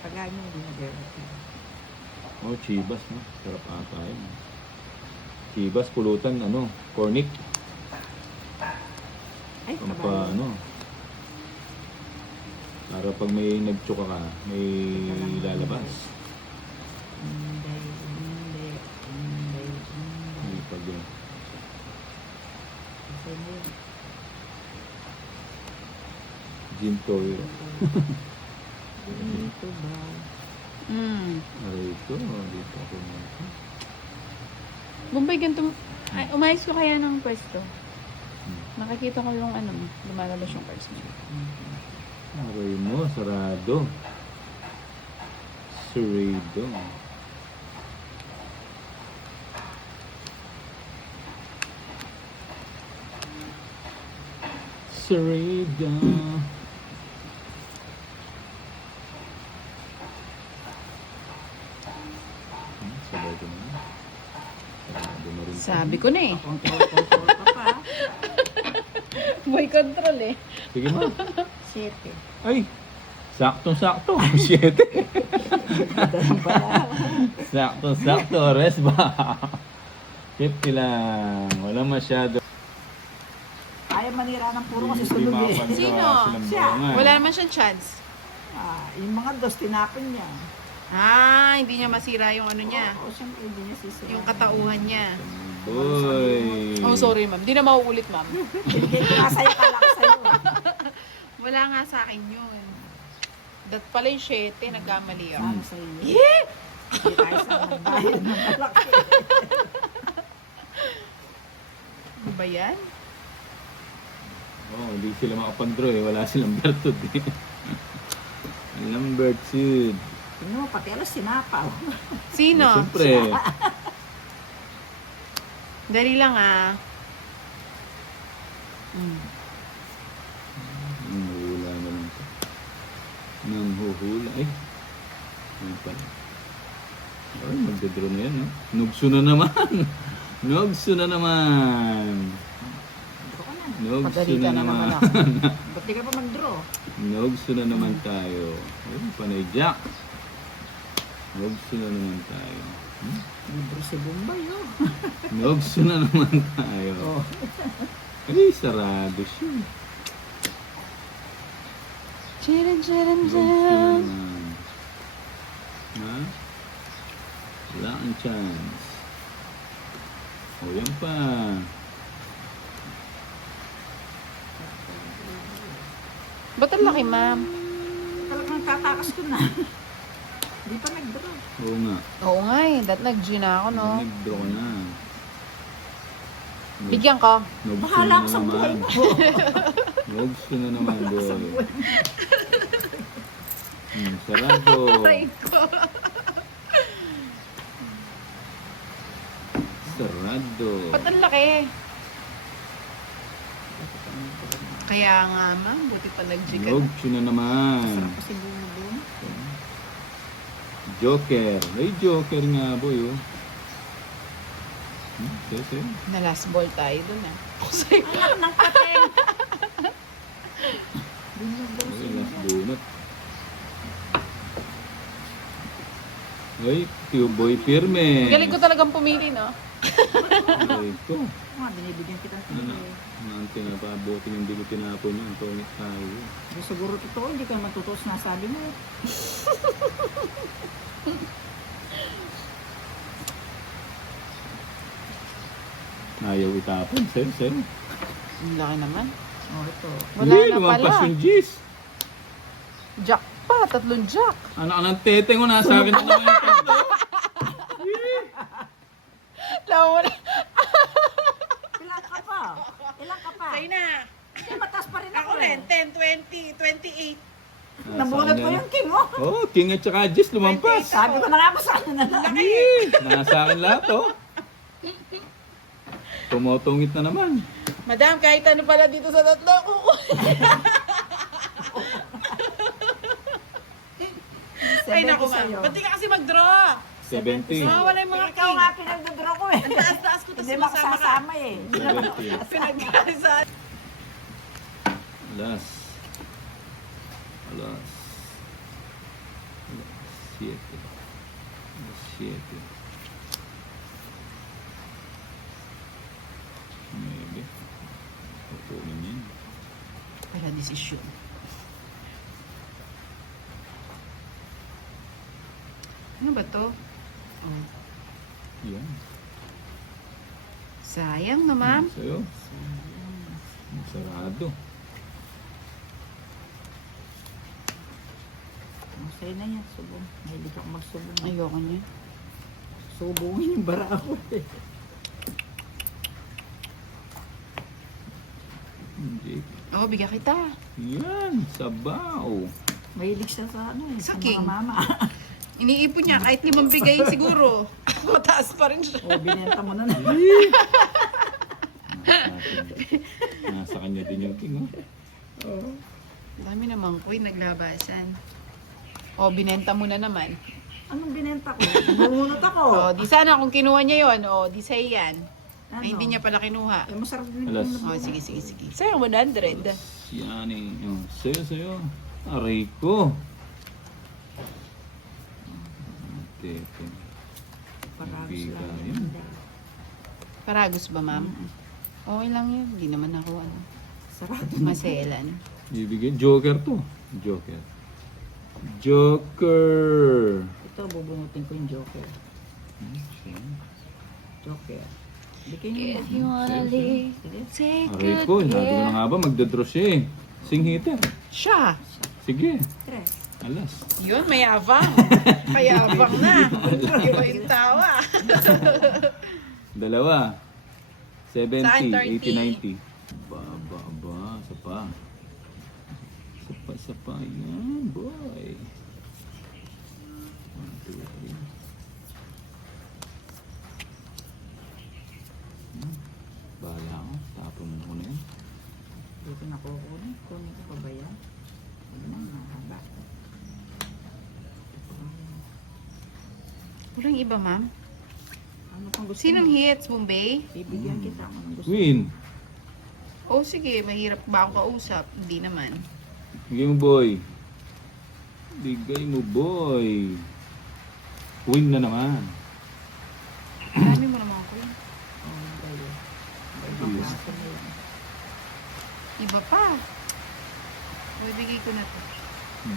Pagano hindi nag-everything. Oh, Chivas, no? Sarap ata yun. Chivas, pulutan, ano, cornic. Ay, Ano pa, kabayo. ano. Para pag may nagtsuka ka, may lalabas. Hindi. May pag yun. Kasi mo yun. Gin toyo. Dito ba? Aray ito, dito ako na. Bombay, ganito. Ay, umayos ko kaya ng pwesto. Nakakita ko yung ano, lumalabas yung cards mo. Aray mo, sarado. Sarado. Sarado. Sabay ko na. Sarado na rin. Sabi ko na eh. Control ka pa. Boy control eh. Sige ma. 7. Ay! Saktong-sakto. 7. Saktong-sakto. Rest ba? 50 lang. Wala masyado. Ayaw manira ng puro kasi Hindi sulog eh. mapagawa Sino? silang Siya. bawangan. Wala naman siyang chance. Yung mga dos, tinapin niya. Hindi niya masira yung ano niya. Oo, siyempre hindi niya sisira. Yung katauhan niya. Boy. Oh, sorry ma'am. Di na mauulit ma'am. Binigay ko nga sa'yo, kala ko sa'yo. Wala nga sa akin yun. Dat pala yung 7, nagkamali ako. Ano sa'yo? Yeah! Hindi tayo sa magbayan ng malaki. Di ba yan? Oh, hindi sila makapag-draw eh. Wala silang bertud eh. Walang bertud. Tingnan mo, pati alas sinapaw. Sino? Siyempre. Dali lang Nanghula na lang siya. Nanghuhula. Ay. Ano pala. Ay, magdadraw na yan. Eh. Nugso na naman. Nugso na naman. Draw ka na. Nugso Padali na ka na naman. naman ako. Ba't di ka pa mag-draw? Nugso na naman tayo. Ay, panay Jack. Nugso na naman tayo. Libro si Bombay, oh. Nugso na naman tayo. Oh. Ay, sarado siya. Chiran, chiran, Nugso na chiran. naman. Ha? Wala ang chance. O, yan pa. Ba't ang laki ma'am? Talagang tatakas ko na. Di pa nag-draw. Oo nga. Oo nga eh. Nag-G na ako no. Nag-draw ka na. Bigyan ko. Nugso Bahala na ako sa buhay naman. mo. Nugso na naman, boy. Sarado. Aray ko. Sarado. Ba't ang laki? Kaya nga ma'am, buti pa nag-G ka. Nugso na naman. Sarap kasi bumubong. Joker. Ay, Joker nga, boy, oh. Sige. Na last ball tayo dun Kasi, Anak ng pateng. Ay, last bunot. Ay, Q-boy firme. galing ko talagang pumili no. Ay, ito. Mga binibigyan kita ng Ano? pinili. Ang tinapabuti yung hindi ko tinapon yun. Tongit tayo. Di siguro totoo, hindi ka naman totoo sa nasabi mo. Ayaw itapon. Sir. Ang laki naman. Oh, ito. Wala na lumampas pala. yung G's. Jack pa, 3 jack. Ano ka ng tete ko? Nasa akin na naman yung tatlo. Alam mo na. Ilan ka pa? Ilan ka pa? Tayo na. Hindi, mataas pa rin ako. Ako rin, 10, 20, 28. Nabunod ko yung king mo. Oh, King at saka G's lumampas. Sabi ko na nga pa sa akin na lang. Nasa akin lahat, oh. Tumotongit na naman. Madam, kahit ano pala dito sa tatlo, Ay, naku ma'am. Ba't di ka kasi mag-draw? 70. Wala yung mga Ikaw king. nga pinagdadraw ko eh. Ang taas-taas ko, tapos Hindi sumasama ka. makasasama eh. 70. Pinagkasa. Alas. Alas. 7. Alas 7. 9. Pupulin yan. Para desisyon. Ano ba to? Oh. Yan. Sayang no, ma'am. Sa'yo. Sarado. Masaya na yan, subong. Mahilig ako magsubong. Ayoko niya. Subungin yung bara ako eh. Hindi. Oo, bigyan kita. Yan. Sabaw. Mahilig siya sa ano eh. Sa Sa king. mga mama. Iniipon niya, kahit 5 bigay siguro. Mataas pa rin siya. O, binenta mo na na. Nasa kanya din yung king, oh. Oo. Dami naman ko naglabasan. O, binenta mo na naman. Anong binenta ko? Bumunot ako. O, di sana kung kinuha niya yon, o, di sa'yo yan. Ano? Ay, hindi niya pala kinuha. Eh, masarap din Alas. yung O, sige. Sa'yo, 100. Yan eh. Oh, sa'yo. Aray ko. Tete. Paragos Biga lang. yan. Paragos ba, ma'am? Okay lang yun. Hindi naman ako, Sarado. maselan. Ibigay. Joker to. Joker. Joker. Ito, bubunutin ko yung joker. Joker. Bigyan niyo If na. you wanna Sige, leave, Sige. take Aray good ko. Sabi ko na care. nga ba, magdadraw siya eh. Singhita. Siya. Sige. Tres. Alas. Yun, mayabang. Mayabang na. Iba yung tawa. Dalawa. 70, Saan, 80, 30? 90. Ba. Sa pa. Yan, boy. 1, 2, 3. Bahala ako. Tapon mo na yan. Dito na kukunin. Kunin ko pa ba yan? Ano na, mahaba. Walang iba, ma'am. Ano pang gusto Sinong mo? hits, Bombay? Bibigyan kita ako ng gusto. Win. Oh, sige. Mahirap ba akong kausap? Hindi naman. Bigay mo, boy. Bigay mo, boy. Win na naman. Dami mo naman ako yun. Oh, dahil. Ibang Yes. klase na yan. Iba pa. Uy, bigay ko na to.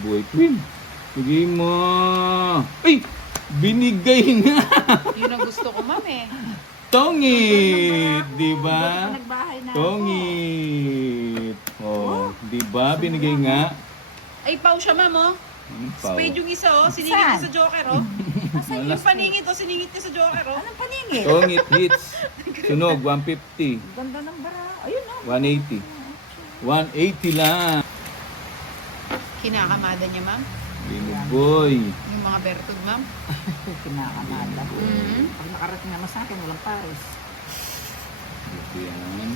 Boy, win. Bigay mo. Ay! Binigay nga. Yun ang gusto ko, ma'am eh. Tongit, di ba? Nagbahay na ako. Tongit. Oh, di ba? Binigay nga. Ay, pau siya, ma'am, oh. Pao. Spade yung isa, oh. Siningit Saan? niya sa Joker, oh. Asan Wala. Yung paningit, oh. Siningit niya sa Joker, oh. Anong paningit? Tongit hits. Sunog, 150. Ganda ng bara. Ayun oh. 180. 180 lang. Kinakamada niya, ma'am. Bigay mo, boy. Yung mga bertog, ma'am. Kinakamada. Mhm. Pag nakarating naman sa akin, walang pares. Ito yan.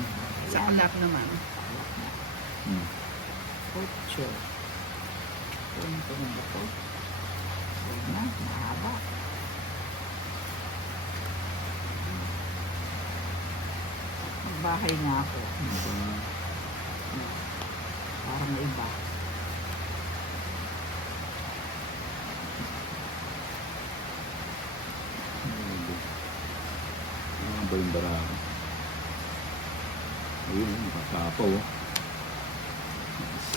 Saklap naman. Hmm. Ocho. Kunin ko na ito. Sige na, mahaba. Magbahay na ako. Diba? Para maiba. Ah, ba yung barako? Ayun, nakasapaw.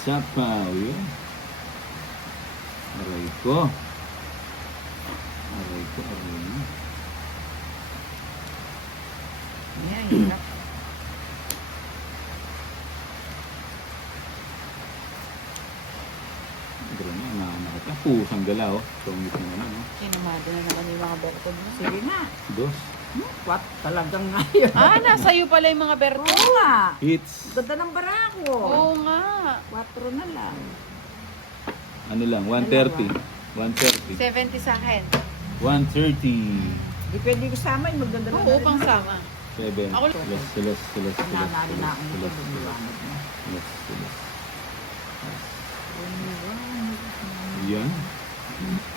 Sapaw, yun. Aray ko. Aray ko. Yan, hirap. Gano'n na, nakita. Pusang galaw. Tungit na naman, no? Kinamada na naman yung mga bertog, ma'am. Sige na. Dos. What? Talagang ngayon. Ah, nasa'yo pala yung mga bertog. Oo nga. Hits. Ganda ng barako. Oo nga. 4 na lang. Ano lang, 130. 130. 70 sa akin. 130. Di pwede kasama yung maganda na Oo, pang sama. 7. Ako- Silas. Nanalo na ako nito. Bumiwanag na. Silas. Bumiwanag na. Yan.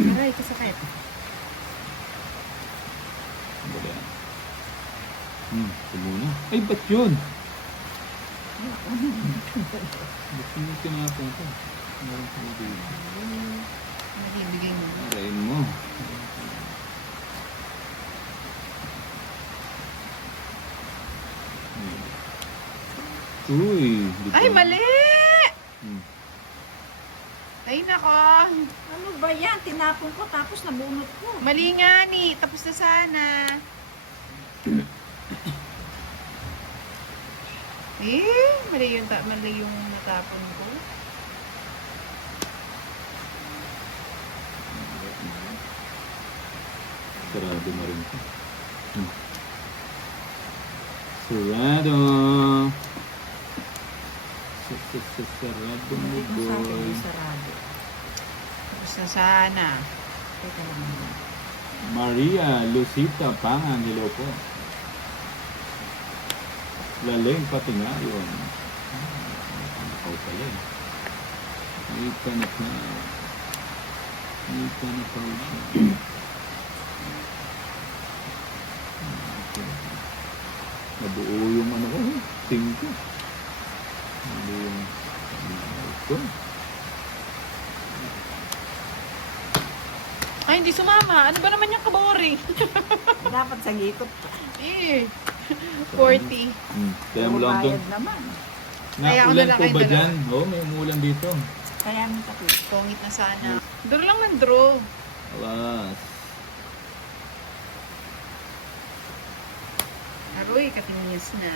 Aray, kasakit. Wala. Ito muna. Ay, ba't yun? Ba't yung tinapon ko? Meron ko dito. Nabibigay mo. Arayin mo. Uy. di Ay, ko- mali! Hmm. Ay, nako. Ano ba yan? Tinapon ko tapos nabunot ko. Mali nga ni. Tapos na sana. Mali yung natapon ko. Sarado na rin ko. Hmm. Sarado. Sarado mo, Hindi ko sa akin boy. yung sarado. Tapos na sana. Teka lang. Maria Lucita Pangan, hello po. Laling pati nga yun. Ikaw pala eh. Ika na pa. Ika na pa siya. Nabuo yung ano ko, ting ko. Nabuo yung ko. Ay, hindi sumama. Ano ba naman yung kabori? Dapat sa gikot pa. Eh, 40. Kaya mo lang doon. Bayad naman. Kaya ako Naulan na lang po kayo ba dalawa. dyan? Oo, may umulan dito. Kaya may tapos. Pongit na sana. Draw lang ng draw. Alas. Aroy, katinis na.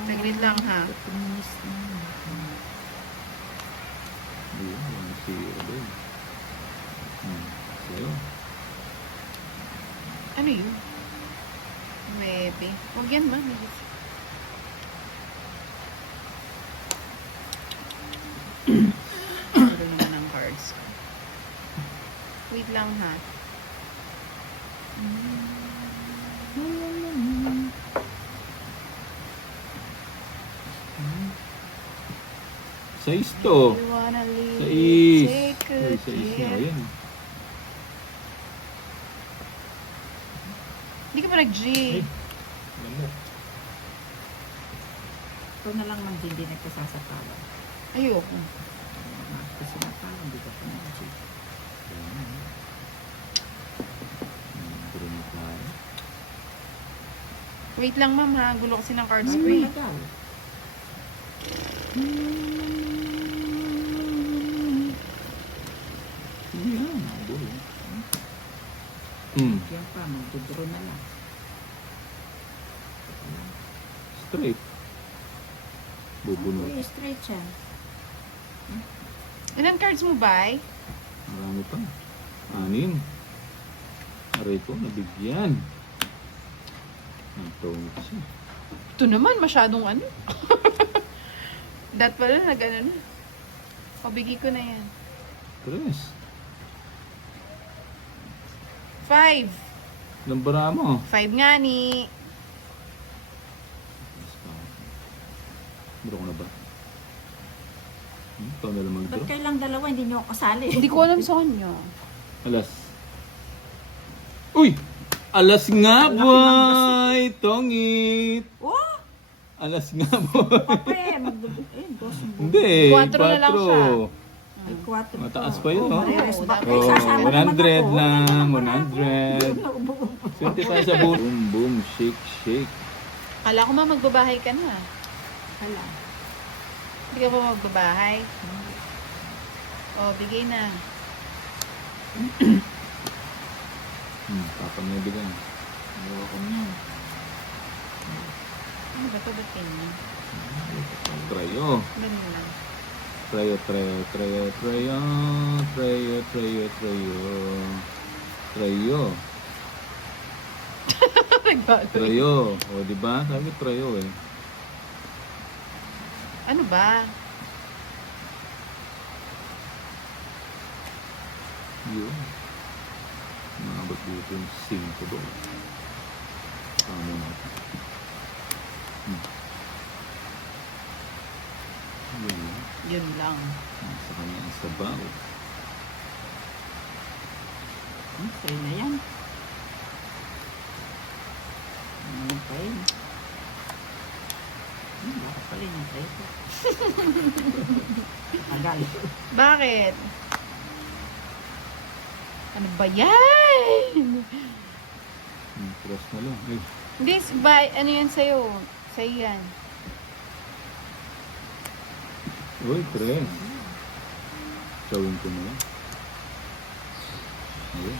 Saglit lang ha. Katinis na. Ayun, yung sira doon. Sa'yo. Ano yun? Maybe. Huwag yan ma. Meron na ng cards. Wait lang ha. Sais to. You wanna leave, Sais. take Uy, a sais na. trip. Ayan. Hindi ka pa nag-G. Ay. Lamok. Ito na lang man hindi nagkasasapawan. Ayoko. Kasi napawan, hindi ka pa nag-cheat. Pero na tayo. Wait lang ma'am ha. Gulo kasi ng cards ko Ay, eh. magaw. Ayan, nabuo. Yan pa, magdudro na lang. Straight. Bubunot. Uy, straight yan. Ilan cards mo ba? Marami pa. 6. Aray ko, nabigyan. Nagtawag siya. Ito naman, masyadong ano. Dat pala, nag-ano na. Pabigay ko na yan. 3. 5. Lambara mo. 5 nga ni. Draw ko na ba? Ikaw na lang Ba't mag-draw. kailang dalawa, hindi nyo ako kasali? Hindi ko alam sa kanya. Alas. Uy! Alas nga, Laki ng boy! Tongit! Oh! Alas nga, boy! Kape! Dos mo. Hindi, 4 na lang siya. Ay, 4 Mataas pa yun, no? Pares ba? Oh, Ay, sasama naman 100 ako. lang, Wala naman ako. 100. Naubo-ubo. Swerte tayo sa boom. Boom, boom, shake, shake. Kala ko ma magbabahay ka na. Hala. Hindi ka pa magbabahay. O, bigay na. Papa niya bigyan. Ayoko niyan. Ano ba ito? Ba't ganyan? Trayo. Ganun lang. Trayo, trayo, trayo, trayo. Trayo, trayo, trayo. Trayo. Nagbago. Trayo. O, diba? Sabi ko trayo eh. Ano ba? Yun. Umabot dito yung 5 doon. Tama natin. Yun. Yun lang. Sa kanya ang sabaw. Sa'yo na yan. Ano pa yun? Bakit pala yung tayo ko? Tagal. Bakit? Ano ba yan? Cross na lang. Ay, This, ano yan sa'yo? Sa'yo yan. uy, 3. Gawin ko na lang. Ayun.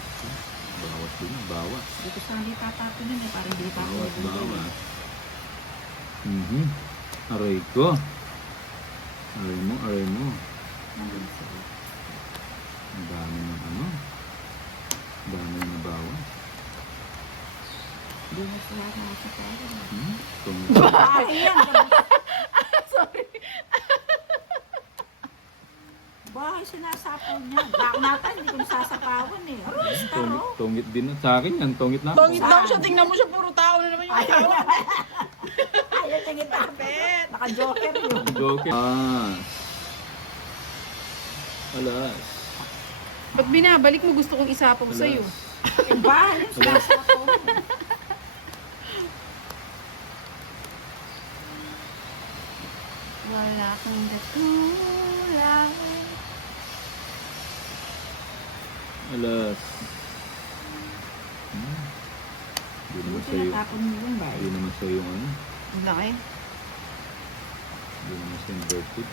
Bawas din. Bawas. Dito sa hindi tatapin nun eh, parang hindi pa ako Bawas, nabibili. bawas. Aray ko. Aray mo, aray mo. Nandun sa Ang dami ng ano. Ang dami na bawas. Hindi na sila nakasakalan. Kung Ayan! Sorry. Bahay sinasapaw niya. Laknatan, hindi ko nasasapawan eh. Aros, taro. tungit din na. Sa akin yan, tungit na ako. Tongit daw siya. Tingnan mo siya. Puro tao na naman yung tao. Ayaw tingin tapet. Naka-joker yun. Joker. Alas. Ba't binabalik mo? Gusto kong isapaw sa'yo. Eh, bahay yung sinasapaw. Wala kang katulad. Alas. Hindi naman Buti sa'yo. natapon mo yung bahay. Hindi naman sa'yo yung ano. Ang laki. Hindi naman sa'yo inverted.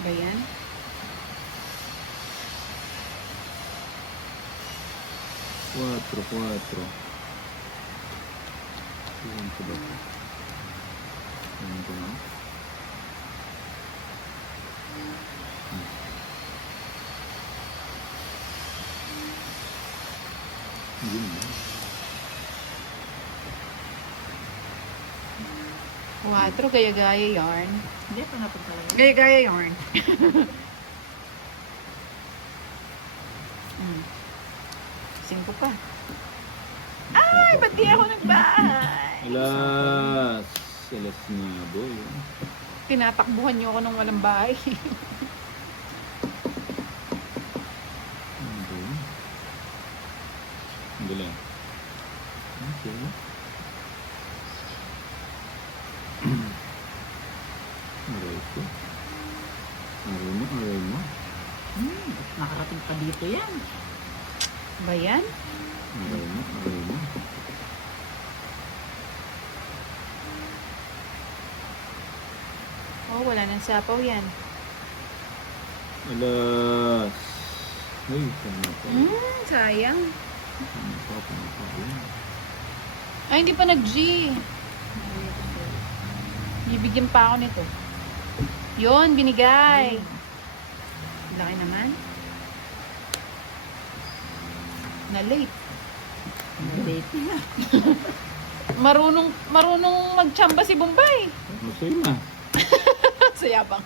Ba yan? Quatro. Ilan ko ba ito? Ilan ko na? Yun na. 4, gaya-gaya yarn. Hindi pa napon talaga. Gaya-gaya yarn. 5 pa. Ay, ba't di ako nagbahay? Alas. Alas na, boy. Tinatakbuhan niyo ako nung walang bahay. Ano ba yun? Hindi lang. Okay. Aray ko. Aray mo. Nakarating pa dito yan. Ba yan? Aray mo. Oh, wala nang sapaw yan. Alas. Ay, sana pa. Sayang. Sana pa. Ay, hindi pa nag-G. Bibigyan pa ako nito. Yun, binigay. Laki naman. Na-late. Late na. Marunong magtsamba si Bombay. Masaya na. Sayabang.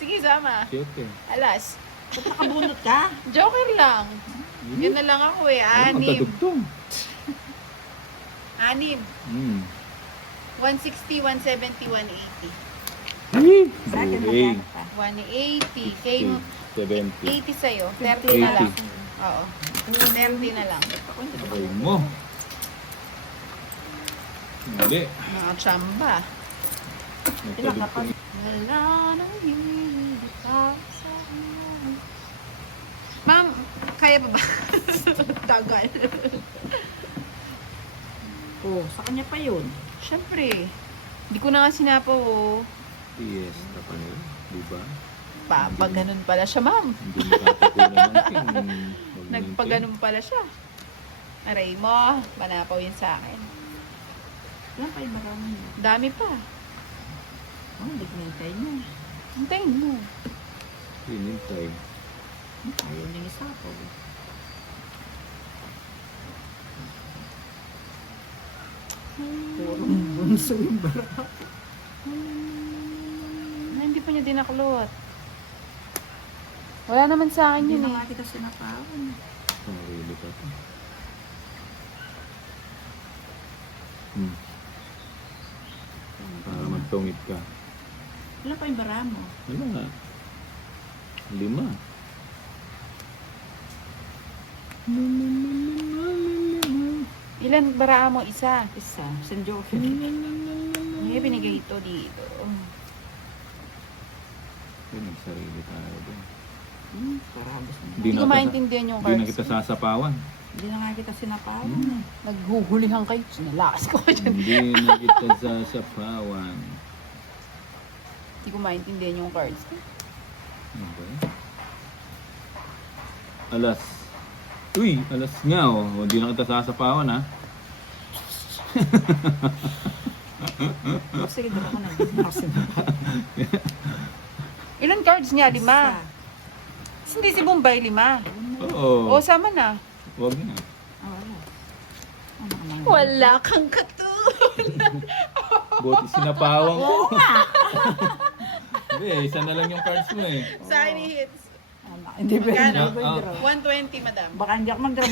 Sige, sama. Okay. Alas. Ba't nakabunot ka? Joker lang. Yun na lang ako eh. Ano, 6. magkadugtong. 6. 160, 170, 180. Ay, Sa akin buhay. magkano pa? 180. Kay 70. 80 sa'yo. 30 na lang. 80. Oo. 30 na lang. Aray mo. Hindi. Mga tsamba. Magkadugtong. Wala nang hindi pa sa akin. Ma'am, kaya pa ba? Tagal. Oh, sa kanya pa yun. Siyempre. Hindi ko na nga sinapaw, oh. Yes, pa rin. Diba? Pag ganun pala siya, ma'am. Hindi makatapunan ng ting. Nagpaganon pala siya. Aray mo, manapaw yun sa akin. Yan pa yung marami niya. Dami pa. Oh, hindi ko nintay niya. Hintayin mo. Hinintay. Ayaw niya isapaw. Puro bunso yung barako. Hindi pa niya dinaklot. Wala naman sa akin Hindi yun na eh. nga kita sinapawan. Sarili ka to. Para magtungit ka. Wala pa yung bara mo. Wala nga. 5. Ilan bara mo? Isa. Isa, San Joker. Hindi, binigay ito dito. Ay, nagsarili tayo doon. Parabas na. Hindi ko maintindihan yung Hindi na cards. kita sasapawan. Hindi na nga kita sinapawan. Naghuhulihan kayo. Sinalakas ko kayo dyan. Hindi na kita sasapawan. Hindi ko maintindihan yung cards. Okay. Alas. Uy, alas nga oh. Hindi na kita sasapawan ha. Sige, doon ako na. Hindi na ako sinapawan. Ilan cards niya? 5. Hindi si Bombay, 5. Oo. O, sama na. Huwag na. Wala. Ano ka naman? Wala kang katulad. Buti sinapawan ko. Hindi, isa na lang yung cards mo eh. Sa akin hits. Hindi ba Magkano? yun? 120, madam. Baka hindi ako mag-draw.